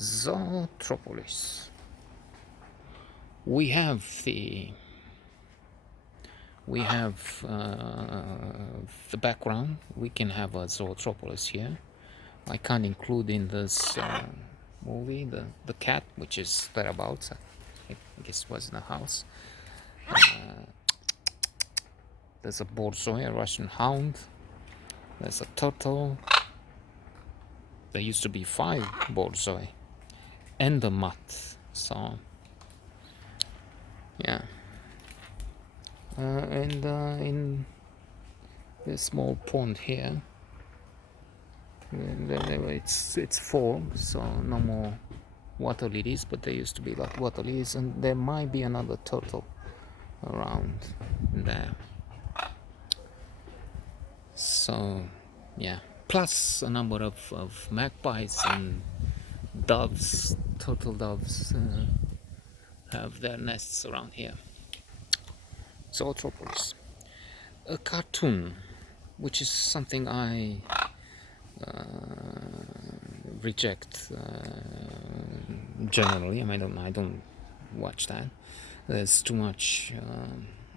Zootropolis. We have the background. We can have a zootropolis here. I can't include in this movie the cat, which is thereabouts. I guess was in a house. There's a borzoi, a Russian hound. There's a turtle. There used to be 5 borzoi and a mutt. So yeah. And in this small pond here, it's full, so no more water lilies, but there used to be like water lilies, and there might be another turtle around there. So yeah, plus a number of magpies and doves, turtle doves have their nests around here. Zootropolis. A cartoon, which is something I reject generally. I don't watch that. There's too much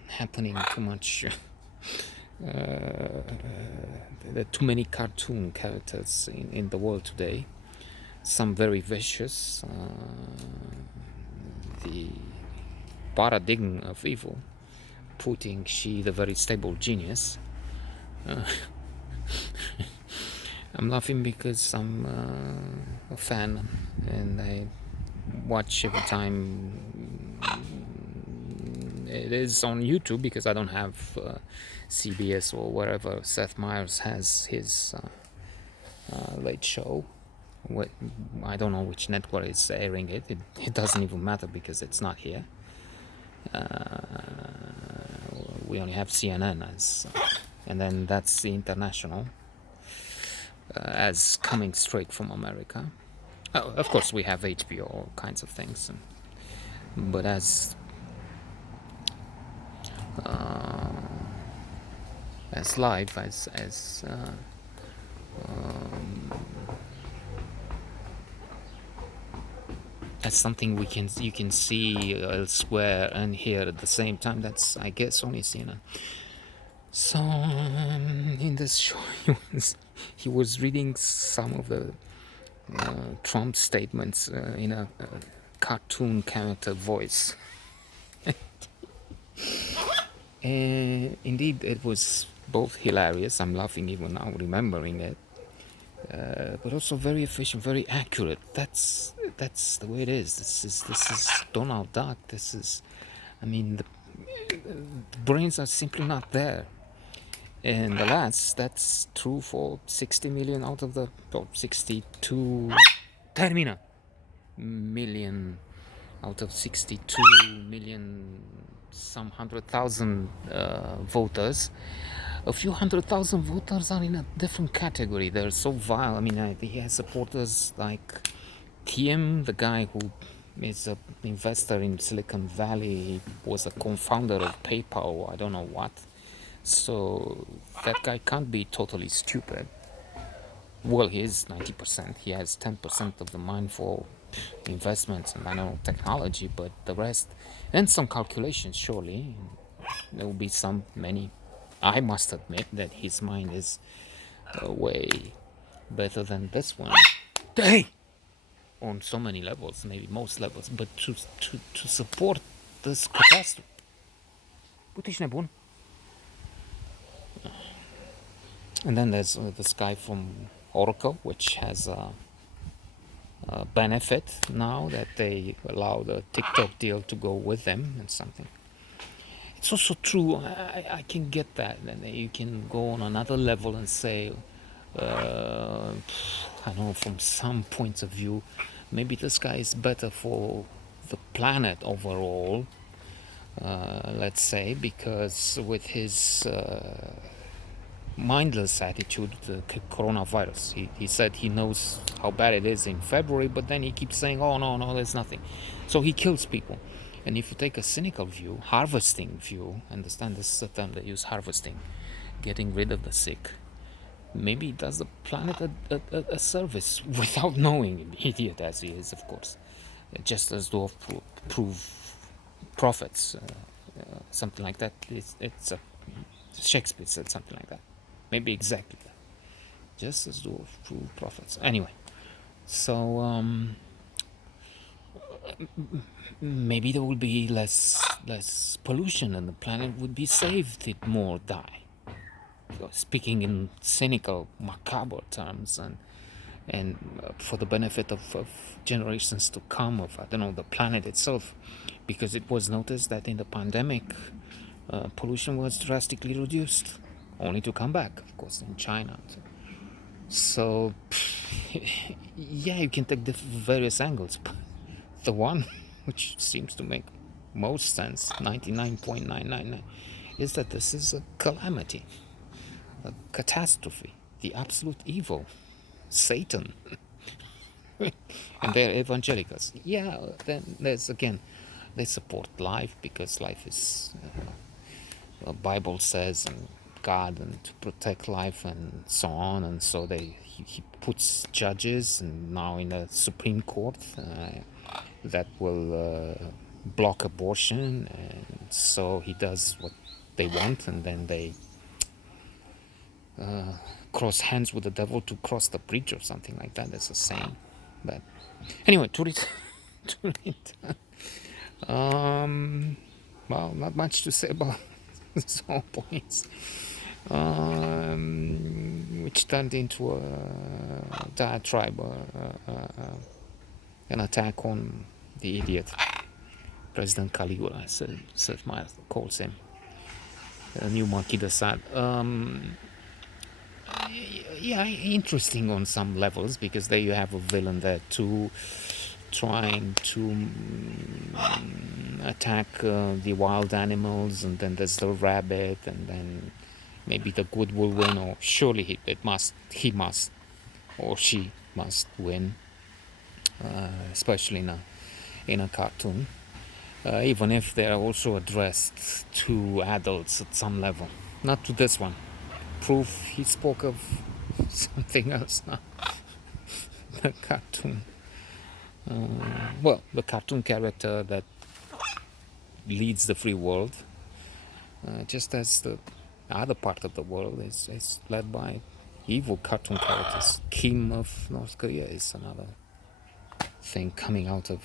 happening, too much. There are too many cartoon characters in the world today. Some very vicious. The paradigm of evil, putting she the very stable genius. I'm laughing because I'm a fan and I watch every time it is on YouTube, because I don't have CBS or wherever Seth Meyers has his late show. I don't know which network is airing it. It doesn't even matter because it's not here. We only have CNN and then that's the international as coming straight from America. Of course, we have HBO, all kinds of things, but as live as something you can see elsewhere and here at the same time. That's, I guess, only CNN. So in this show, he was reading some of the Trump statements in a cartoon character voice. Indeed, it was both hilarious. I'm laughing even now remembering it, but also very efficient, very accurate. That's the way it is. This is Donald Duck. This is, I mean, the brains are simply not there. And alas, that's true for 60 million out of the 62 Termina million out of 62 million, some 100,000 voters. A few 100,000 voters are in a different category. They're so vile. I mean, he has supporters like Tim, the guy who is an investor in Silicon Valley. He was a co-founder of PayPal, I don't know what. So that guy can't be totally stupid. Well, he is 90%. He has 10% of the mind for investments and nanotechnology, but the rest, and some calculations, surely. There will be many. I must admit that his mind is way better than this one. Hey! On so many levels, maybe most levels, but to support this catastrophe. Uite, ești nebun? And then there's this guy from Oracle, which has a benefit now that they allow the TikTok deal to go with them and something. It's also true, I can get that, and you can go on another level and say, I don't know, from some points of view, maybe this guy is better for the planet overall, let's say, because with his mindless attitude, the coronavirus, he said he knows how bad it is in February, but then he keeps saying, oh no, there's nothing. So he kills people. And if you take a cynical view, harvesting view, understand this is a term they use, harvesting, getting rid of the sick, maybe he does the planet a service without knowing him, idiot as he is, of course. Just as though prove prophets, something like that. It's a Shakespeare said something like that. Maybe exactly that. Just as though prove prophets. Anyway, so maybe there will be less pollution and the planet would be saved if more die. So speaking in cynical, macabre terms, and for the benefit of generations to come, of I don't know, the planet itself, because it was noticed that in the pandemic, pollution was drastically reduced, only to come back, of course, in China. So yeah, you can take the various angles, but the one which seems to make most sense, 99.999, is that this is a calamity, a catastrophe, the absolute evil, Satan. And they're evangelicals. Yeah, then there's again, they support life because life is, the Bible says, and God, and to protect life and so on. And so he puts judges, and now in the Supreme Court, that will block abortion. And so he does what they want, and then they cross hands with the devil to cross the bridge or something like that. That's a saying. But anyway, to return, to return. Well, not much to say about Zone Points, which turned into a diatribe, an attack on the idiot President Caligula, Seth Meyers calls him, the new Marquis de Sade. Yeah, interesting on some levels, because there you have a villain there too, trying to attack the wild animals, and then there's the rabbit, and then maybe the good will win, or surely he must, or she must win, especially in a cartoon, even if they're also addressed to adults at some level. Not to this one. Proof he spoke of something else now. The cartoon. Well, the cartoon character that leads the free world, just as the other part of the world is led by evil cartoon characters. Kim of North Korea is another thing coming out of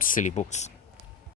silly books.